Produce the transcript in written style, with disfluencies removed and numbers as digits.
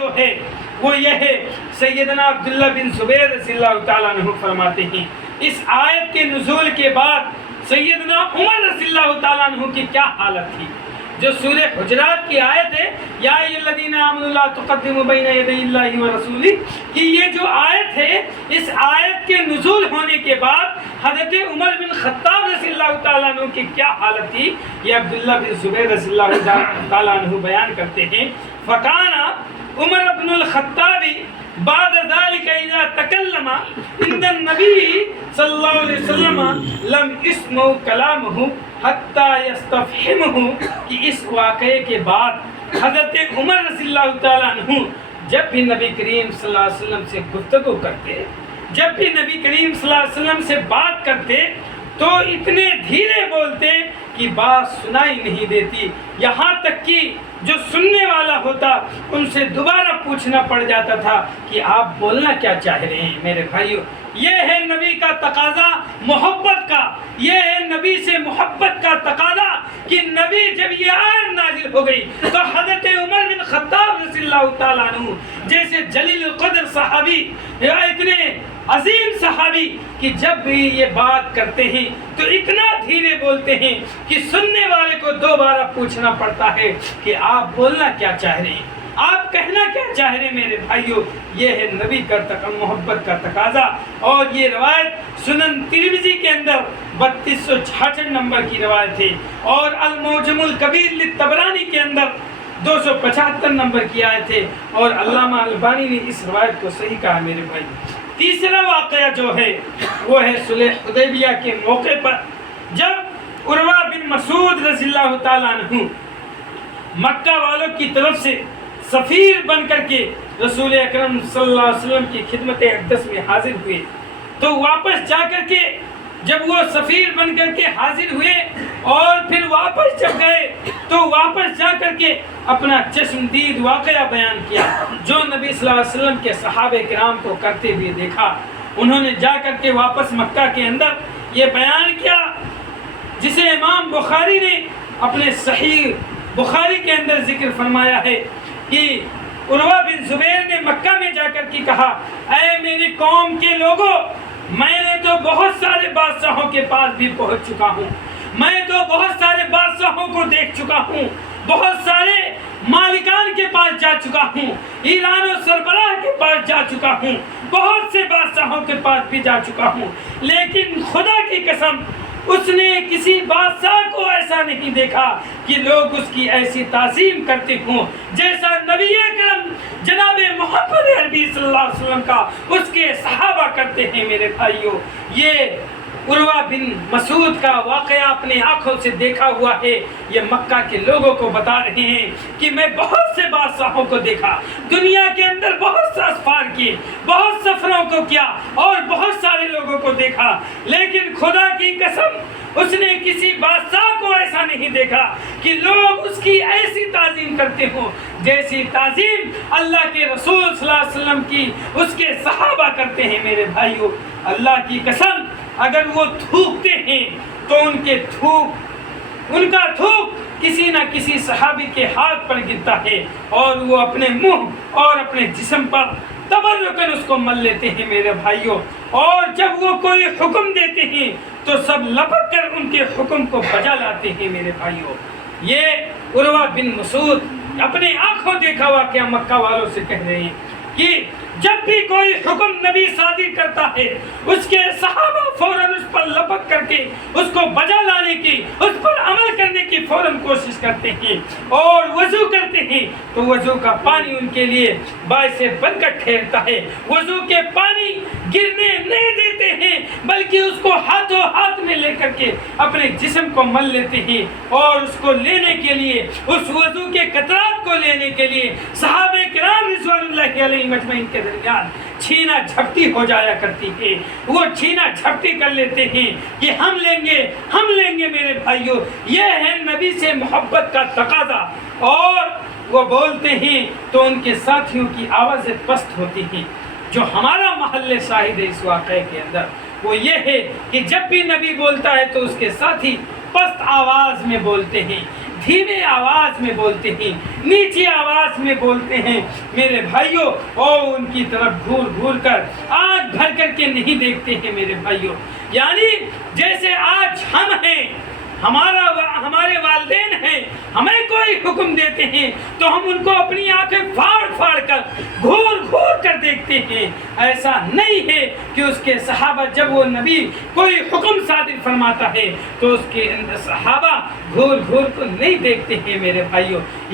جو ہے وہ یہ ہے، سیدنا عبداللہ بن زبیر رضی اللہ تعالیٰ عنہ فرماتے ہیں اس آیت کے نزول کے بعد سیدنا عمر رضی اللہ تعالیٰ عنہ کی کیا حالت تھی۔ جو سورہ حجرات کی آیت ہے، یا ایھا الذین آمنوا لا تقدموا بین یدی اللہ ورسولہ، کہ یہ جو آیت ہے، اس آیت کے نزول ہونے کے بعد حضرت عمر بن خطاب رضی اللہ تعالیٰ عنہ کی کیا حالت تھی، یہ عبداللہ بن زبیر رضی اللہ تعالیٰ عنہ بیان کرتے ہیں۔ فکان عمر بن الخطاب بعد ذلك اذا تکلم عند النبی صلی اللہ علیہ وسلم لم يسمعوا کلامہ حتی یستفہمہ، کہ اس واقعے کے بعد حضرت عمر رضی اللہ تعالیٰ عنہ جب بھی نبی کریم صلی اللہ علیہ وسلم سے گفتگو کرتے، جب بھی نبی کریم صلی اللہ علیہ وسلم سے بات کرتے تو اتنے دھیرے بولتے کہ بات سنائی نہیں دیتی، یہاں تک کہ جو سننے والا ہوتا ان سے دوبارہ پوچھنا پڑ جاتا تھا کہ آپ بولنا کیا چاہ رہے ہیں میرے بھائیو۔ یہ ہے نبی کا تقاضا محبت کا، یہ ہے نبی سے محبت کا تقاضا کہ نبی جب یہ آیت نازل ہو گئی تو حضرت عمر بن خطاب رضی اللہ تعالیٰ عنہ جیسے جلیل القدر صحابی یا اتنے عظیم صحابی کہ جب بھی یہ بات کرتے ہیں تو اتنا دھیرے بولتے ہیں کہ سننے والے کو دوبارہ پوچھنا پڑتا ہے کہ آپ بولنا کیا چاہ رہے ہیں، آپ کہنا کیا چاہ رہے ہیں میرے بھائیو۔ یہ ہے نبی کا محبت کا تقاضا، اور یہ روایت سنن ترمذی کے اندر 3266 نمبر کی روایت ہے، اور المعجم الکبیر للطبرانی کے اندر 275 نمبر کی آیت ہے، اور علامہ البانی نے اس روایت کو صحیح کہا میرے بھائی۔ تیسرا واقعہ جو ہے وہ ہے صلح حدیبیہ کے موقع پر، جب عروہ بن مسعود رضی اللہ تعالیٰ عنہ مکہ والوں کی طرف سے سفیر بن کر کے رسول اکرم صلی اللہ علیہ وسلم کی خدمت اقدس میں حاضر ہوئے، تو واپس جا کر کے جب وہ سفیر بن کر کے حاضر ہوئے اور پھر واپس جب گئے تو واپس جا کر کے اپنا چشمدید واقعہ بیان کیا جو نبی صلی اللہ علیہ وسلم کے صحابہ کرام کو کرتے ہوئے دیکھا۔ انہوں نے جا کر کے واپس مکہ کے اندر یہ بیان کیا جسے امام بخاری نے اپنے صحیح بخاری کے اندر ذکر فرمایا ہے کہ عروہ بن زبیر نے مکہ میں جا کر کے کہا، اے میری قوم کے لوگوں، میں نے تو بہت سارے بادشاہوں کے پاس بھی پہنچ چکا ہوں، میں تو بہت سارے بادشاہوں کو دیکھ چکا ہوں، بہت سارے مالکان کے پاس جا چکا ہوں، ایران و سربراہ کے پاس جا چکا ہوں، بہت سے بادشاہوں کے پاس بھی جا چکا ہوں، لیکن خدا کی قسم اس نے کسی بادشاہ کو ایسا نہیں دیکھا کہ لوگ اس کی ایسی تعظیم کرتے ہوں جیسا نبی اکرم جناب محمد عربی صلی اللہ علیہ وسلم کا اس کے صحابہ کرتے ہیں میرے بھائیوں۔ یہ عروہ بن مسعود کا واقعہ اپنے آنکھوں سے دیکھا ہوا ہے، یہ مکہ کے لوگوں کو بتا رہے ہیں کہ میں بہت سے بادشاہوں کو دیکھا، دنیا کے اندر بہت سے اسفار کیے، بہت سفروں کو کیا اور بہت سارے لوگوں کو دیکھا، لیکن خدا کی قسم اس نے کسی بادشاہ کو ایسا نہیں دیکھا کہ لوگ اس کی ایسی تعظیم کرتے ہوں جیسی تعظیم اللہ کے رسول صلی اللہ علیہ وسلم کی اس کے صحابہ کرتے ہیں میرے بھائیوں۔ اللہ کی قسم اگر وہ تھوکتے ہیں تو ان کا تھوک کسی نہ کسی صحابی کے ہاتھ پر گرتا ہے اور وہ اپنے منہ اور اپنے جسم پر تبرکن اس کو مل لیتے ہیں میرے بھائیوں، اور جب وہ کوئی حکم دیتے ہیں تو سب لپٹ کر ان کے حکم کو بجا لاتے ہیں میرے بھائیوں۔ یہ عروہ بن مسعود اپنے آنکھوں دیکھا واقعہ مکہ والوں سے کہہ رہے ہیں کہ جب بھی کوئی حکم نبی صادر کرتا ہے اس کے صحابہ فوراً اس پر لپک کر کے اس کو بجا لانے کی، اس پر عمل کرنے کی فوراً کوشش کرتے ہیں، اور وضو کرتے ہیں تو وضو کا پانی ان کے لیے باعث برکت ٹھہرتا ہے، وضو کے پانی گرنے نہیں دیتے ہیں بلکہ اس کو ہاتھوں ہاتھ میں لے کر کے اپنے جسم کو مل لیتے ہیں، اور اس کو لینے کے لیے، اس وضو کے قطرات کو لینے کے لیے صحابہ کرام رضوان اللہ علیہم اجمعین کے درمیان چھینا جھپٹی ہو جایا کرتی ہے، وہ چھینا جھپٹی کر لیتے ہیں کہ ہم لیں گے میرے بھائیوں۔ یہ ہے نبی سے محبت کا تقاضا، اور وہ بولتے ہیں تو ان کے ساتھیوں کی آوازیں پست ہوتی ہیں۔ جو ہمارا محل شاہد ہے اس واقعے کے اندر وہ یہ ہے کہ جب بھی نبی بولتا ہے تو اس کے ساتھی پست آواز میں بولتے ہیں، دھیمے آواز میں بولتے ہیں، نیچی آواز میں بولتے ہیں میرے بھائیوں، اور ان کی طرف گھور گھور کر آنکھ بھر کر کے نہیں دیکھتے ہیں میرے بھائیوں۔ یعنی جیسے آج ہم ہیں، ہمارے والدین ہیں، ہمیں کوئی حکم دیتے ہیں تو ہم ان کو اپنی آنکھیں پھاڑ پھاڑ کر گھور گھور کر دیکھتے ہیں، ایسا نہیں ہے کہ اس کے صحابہ جب وہ نبی کوئی حکم صادر فرماتا ہے تو اس کے صحابہ گھور گھور کو نہیں دیکھتے ہیں میرے بھائیوں۔